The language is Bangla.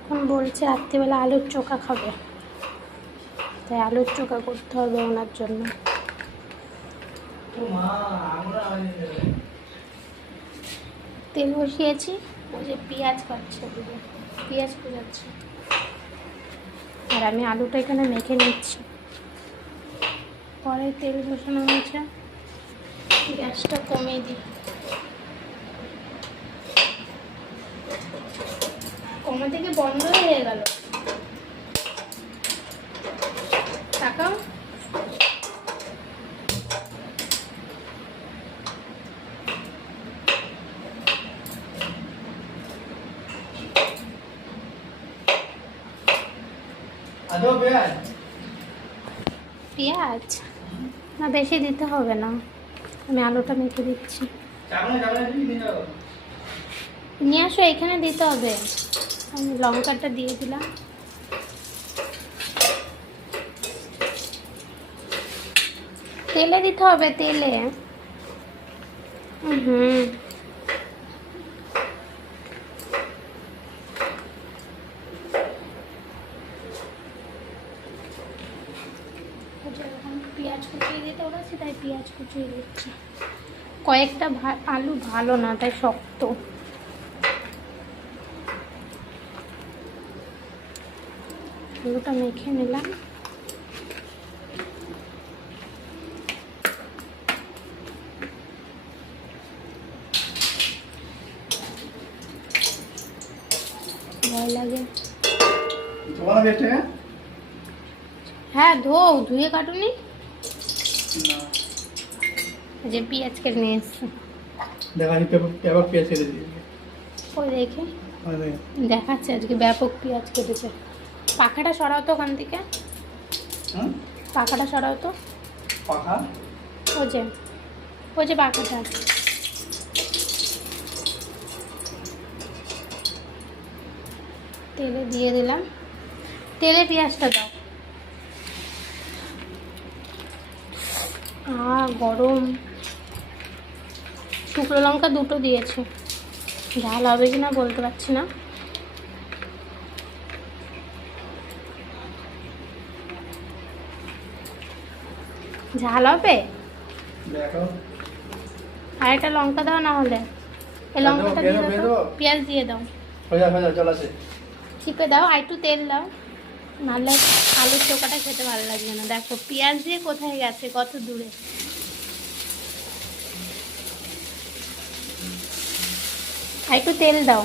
এখন বলছে রাত্রিবেলা আলুর চোখা খাবে, তাই আলুর চোখা করতে হবে ওনার জন্য। তেল বসিয়েছি, ওই যে পেঁয়াজ কাটছে, পেঁয়াজ কুচাচ্ছে, আর আমি আলুটা এখানে মেখে নিচ্ছি। পরে তেল বসানো হয়েছে, গ্যাসটা কমিয়ে দিই। কমা থেকে বন্ধ হয়ে গেল, তাকাও। পেঁয়াজ না বেশি দিতে হবে না, আমি আলুটা মেখে দিচ্ছি। নিয়ে আসো, এখানে দিতে হবে। আমি লঙ্কাটা দিয়ে দিলাম। তেলে দিতে হবে, তেলে। পেঁয়াজ কুচিয়ে দিতে বলেছি, তাই পেঁয়াজ কুচিয়ে দিচ্ছি। কয়েকটা আলু ভালো না, তাই শক্ত। আলুটা মেখে নিলাম। ভয় লাগে। হ্যাঁ ধুয়ে কাটুনি, যে পেঁয়াজ কেটে নিয়ে এসছে। ওই দেখে দেখাচ্ছে আজকে ব্যাপক পেঁয়াজ কেটেছে। পাখাটা সরাও তো ওখান থেকে, পাখাটা সরাও তো। ওই যে পাখাটা। তেলে দিয়ে দিলাম, তেলে পেঁয়াজটা দাও। গরম। শুকনো লঙ্কা দুটো দিয়েছে, ঝাল হবে কিনা বলতে পারছি না। ঝাল হবে, আর একটা লঙ্কা দাও, না হলে এই লঙ্কাটা দিয়ে দাও, পেঁয়াজ দিয়ে দাও, চিপে দাও, আর একটু তেল দাও, নাহলে আলুর চোখাটা খেতে ভালো লাগবে না। দেখো পেঁয়াজ দিয়ে কোথায় গেছে, কত দূরে। আর একটু তেল দাও।